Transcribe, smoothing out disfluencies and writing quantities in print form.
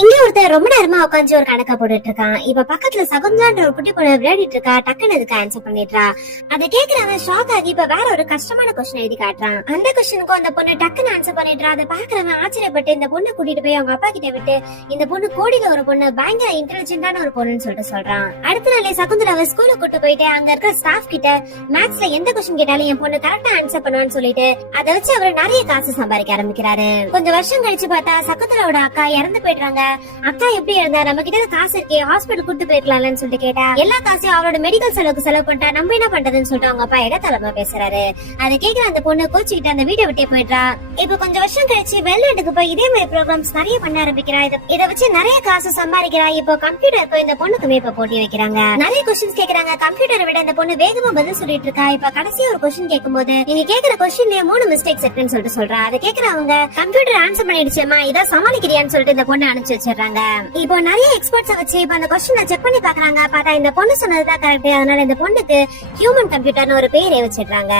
இங்க ஒருத்தர் ரொம்ப நேரமா உட்காந்து ஒரு கணக்கை போட்டுட்டு இருக்கான். இப்ப பக்கத்துல சகுந்தலான்ற ஒரு குட்டி பொண்ணு விளையாடிட்டு இருக்கா. டக்குன்னு அதுக்கு ஆன்சர் பண்ணிடுறா. அதை கேக்குறவன் ஷாக் ஆகி இப்ப வேற ஒரு கஷ்டமான கொஸ்டின் எழுதி காட்டுறான். அந்த கொஸ்டினுக்கும் அந்த பொண்ணு டக்குன்னு ஆன்சர் பண்ணிடுறா. அதை பாக்குறவன் ஆச்சரியப்பட்டு இந்த பொண்ணு கூட்டிட்டு போய் அவங்க அப்பா கிட்ட விட்டு இந்த பொண்ணு கோடியில ஒரு பொண்ணு, பயங்கர இன்டெலிஜென்டான ஒரு பொண்ணுன்னு சொல்றான். அடுத்த நாளே சகுந்தலாவை ஸ்கூலுக்கு கூட்டு போயிட்டு அங்க இருக்க ஸ்டாஃப் கிட்ட மேத்ஸ்ல எந்த கொஸ்டின் கேட்டாலும் என் பொண்ணு கரெக்டா ஆன்சர் பண்ணுவான்னு சொல்லிட்டு அதை வச்சு அவர் நிறைய காசு சம்பாதிக்க ஆரம்பிக்கிறாரு. கொஞ்சம் வருஷம் கழிச்சு பார்த்தா சகுந்தலாவோட அக்கா இறந்து போயிடுறாங்க. அக்கா எப்படி இருந்தா, நம்ம கிட்ட காசு இருக்கே, ஹாஸ்பிட்டல் கூட்டு போயிருக்கலாம்னு சொல்லிட்டு கேட்டா எல்லா காசையும் அவரோட மெடிக்கல் செலவுக்கு செலவு பண்ணிட்டா, நம்ம என்ன பண்றதுன்னு சொல்லிட்டு அவங்க அப்பா இடத்தலமா பேசுறாரு. அதை கேட்கிற அந்த பொண்ணு கோச்சிக்கிட்டு அந்த வீட்டை விட்டே போயிடுறா. இப்ப கொஞ்சம் வருஷம் கழிச்சு வெளிநாட்டுக்கு போய் இதே மாதிரி ப்ரோக்ராம்ஸ் நிறைய பண்ண ஆரம்பிக்கிறா. இதை வச்சு நிறைய காசு சம்பாதிக்கிறா. இப்போ கம்ப்யூட்டர் போய் இந்த பொண்ணுக்குமே இப்ப போட்டி வைக்கிறாங்க. நிறைய கொஸ்டின்ஸ் கேக்குறாங்க. கம்ப்யூட்டரை விட இந்த பொண்ணு வேகமா பதில் சொல்லிட்டு இருக்கா. இப்ப கடைசி ஒரு கொஸ்டின் கேட்கும்போது நீங்க கேக்குற கொஸ்டின்லயே 3 மிஸ்டேக்ஸ் இருக்குன்னு சொல்றா. அதை கேக்குறவங்க கம்ப்யூட்டர் ஆன்சர் பண்ணிடுச்சேமா, இதை சமாளிக்கிறியான்னு சொல்லிட்டு இந்த பொண்ணு அனுப்பிச்சு வச்சிடறாங்க. இப்போ நிறைய எக்ஸ்பர்ட்ஸ் வச்சு இப்ப அந்த கொஸ்டினை செக் பண்ணி பாக்குறாங்க. பார்த்தா இந்த பொண்ணு சொன்னதுதான் கரெக்ட். அதனால இந்த பொண்ணுக்கு ஹியூமன் கம்ப்யூட்டர்னு ஒரு பேரே வச்சிடுறாங்க.